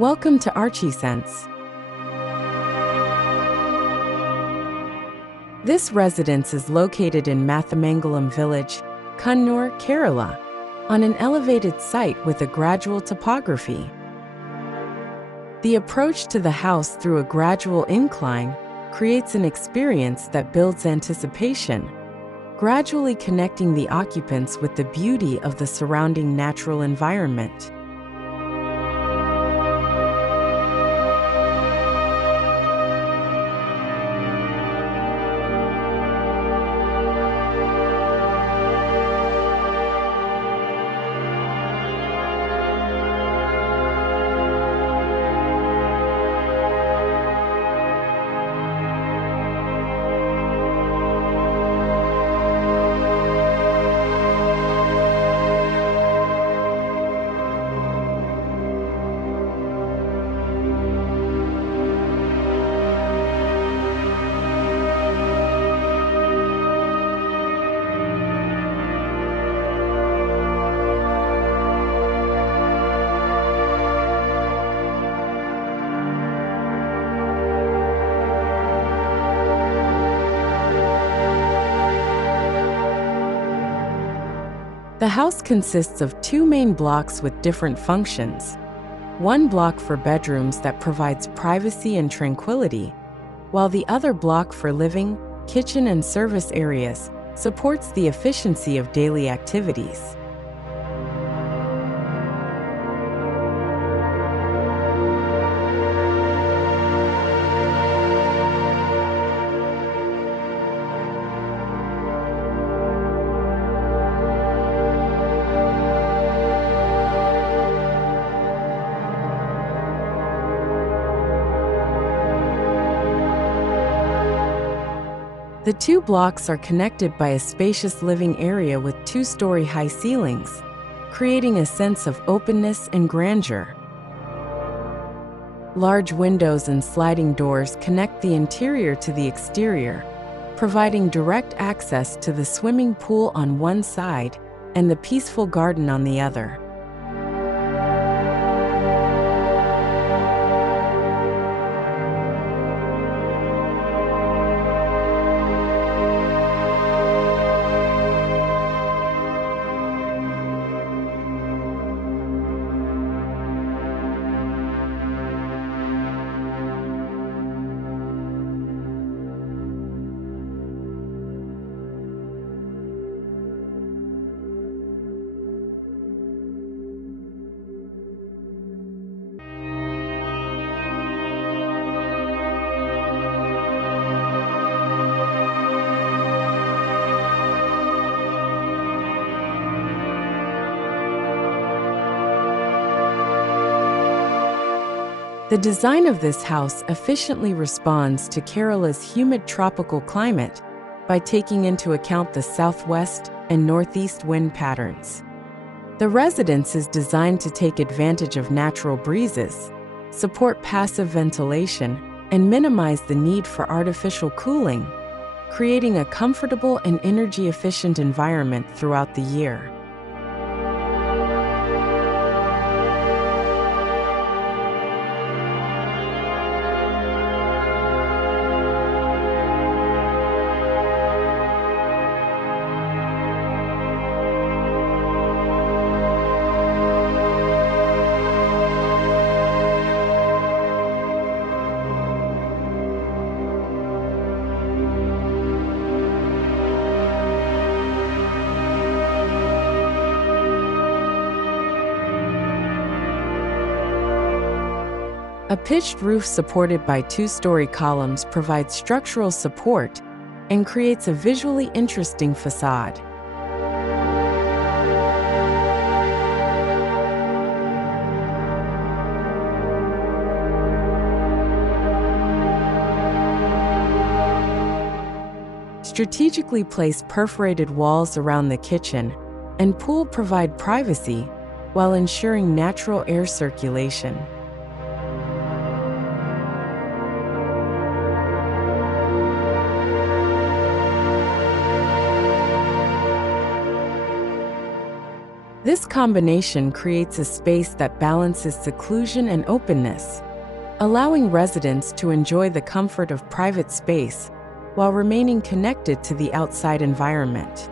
Welcome to Archiesense. This residence is located in Mathamangalam village, Kannur, Kerala, on an elevated site with a gradual topography. The approach to the house through a gradual incline creates an experience that builds anticipation, gradually connecting the occupants with the beauty of the surrounding natural environment. The house consists of two main blocks with different functions. One block for bedrooms that provides privacy and tranquility, while the other block for living, kitchen, and service areas supports the efficiency of daily activities. The two blocks are connected by a spacious living area with two-story high ceilings, creating a sense of openness and grandeur. Large windows and sliding doors connect the interior to the exterior, providing direct access to the swimming pool on one side and the peaceful garden on the other. The design of this house efficiently responds to Kerala's humid tropical climate by taking into account the southwest and northeast wind patterns. The residence is designed to take advantage of natural breezes, support passive ventilation, and minimize the need for artificial cooling, creating a comfortable and energy-efficient environment throughout the year. A pitched roof supported by two-story columns provides structural support and creates a visually interesting facade. Strategically placed perforated walls around the kitchen and pool provide privacy while ensuring natural air circulation. This combination creates a space that balances seclusion and openness, allowing residents to enjoy the comfort of private space while remaining connected to the outside environment.